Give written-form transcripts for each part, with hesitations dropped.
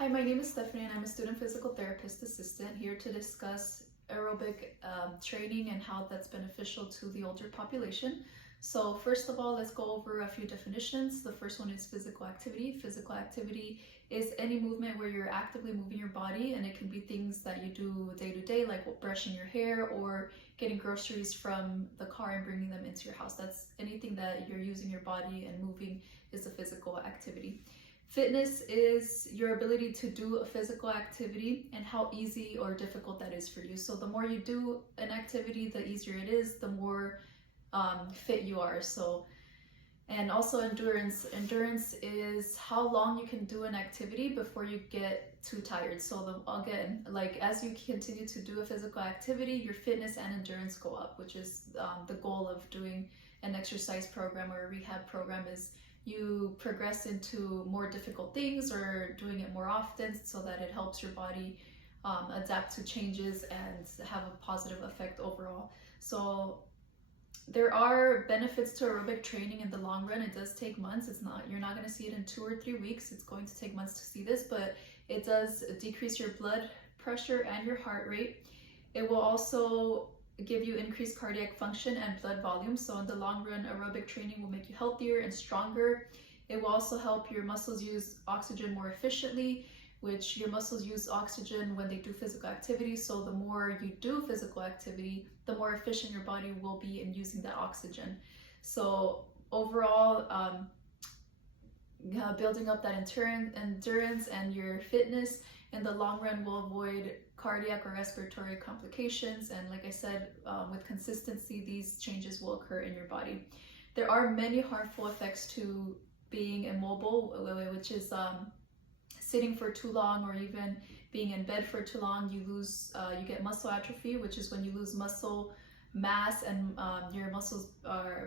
Hi, my name is Stephanie and I'm a student physical therapist assistant here to discuss aerobic training and how that's beneficial to the older population. So first of all, let's go over a few definitions. The first one is physical activity. Physical activity is any movement where you're actively moving your body, and it can be things that you do day to day, like brushing your hair or getting groceries from the car and bringing them into your house. That's anything that you're using your body and moving is a physical activity. Fitness is your ability to do a physical activity and how easy or difficult that is for you. So the more you do an activity, the easier it is, the more fit you are. And also endurance. Endurance is how long you can do an activity before you get too tired. So again, like as you continue to do a physical activity, your fitness and endurance go up, which is the goal of doing an exercise program or a rehab program is you progress into more difficult things or doing it more often so that it helps your body adapt to changes and have a positive effect overall. So there are benefits to aerobic training in the long run. It does take months. You're not going to see it in 2 or 3 weeks. It's going to take months to see this, but it does decrease your blood pressure and your heart rate. It will also give you increased cardiac function and blood volume. So in the long run, aerobic training will make you healthier and stronger. It will also help your muscles use oxygen more efficiently, which your muscles use oxygen when they do physical activity. So the more you do physical activity, the more efficient your body will be in using that oxygen. So overall, building up that endurance and your fitness in the long run will avoid cardiac or respiratory complications. And like I said, with consistency, these changes will occur in your body. There are many harmful effects to being immobile, which is sitting for too long or even being in bed for too long. You get muscle atrophy, which is when you lose muscle mass and your muscles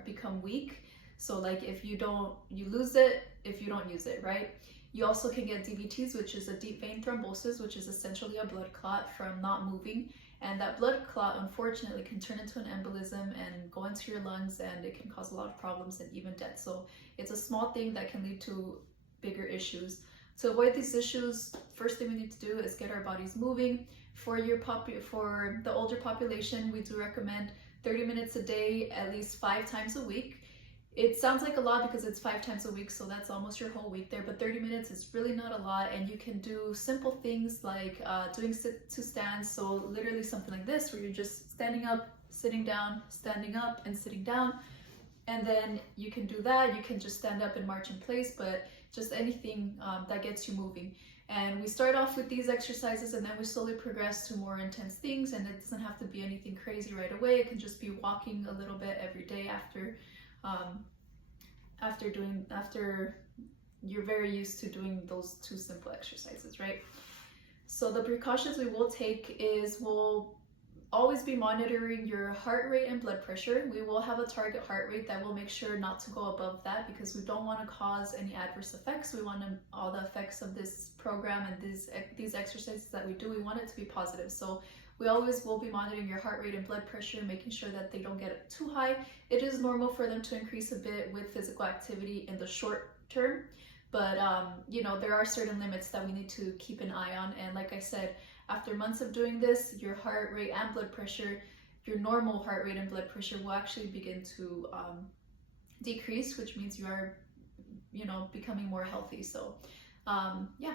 become weak. So like you lose it if you don't use it, right? You also can get DVTs, which is a deep vein thrombosis, which is essentially a blood clot from not moving. And that blood clot, unfortunately, can turn into an embolism and go into your lungs, and it can cause a lot of problems and even death. So it's a small thing that can lead to bigger issues. To avoid these issues, first thing we need to do is get our bodies moving. For the older population, we do recommend 30 minutes a day, at least 5 times a week. It sounds like a lot because it's 5 times a week, so that's almost your whole week there, but 30 minutes is really not a lot, and you can do simple things like doing sit-to-stand, so literally something like this, where you're just standing up, sitting down, standing up, and sitting down, and then you can do that. You can just stand up and march in place, but just anything that gets you moving. And we start off with these exercises, and then we slowly progress to more intense things, and it doesn't have to be anything crazy right away. It can just be walking a little bit every day after you're very used to doing those 2 simple exercises, right? So the precautions we will take is we'll always be monitoring your heart rate and blood pressure. We will have a target heart rate that will make sure not to go above that because we don't want to cause any adverse effects. We want all the effects of this program and these exercises that we do, we want it to be positive. So we always will be monitoring your heart rate and blood pressure, making sure that they don't get too high. It is normal for them to increase a bit with physical activity in the short term, but there are certain limits that we need to keep an eye on. And like I said, after months of doing this, your heart rate and blood pressure, your normal heart rate and blood pressure will actually begin to decrease, which means you are, becoming more healthy. So yeah.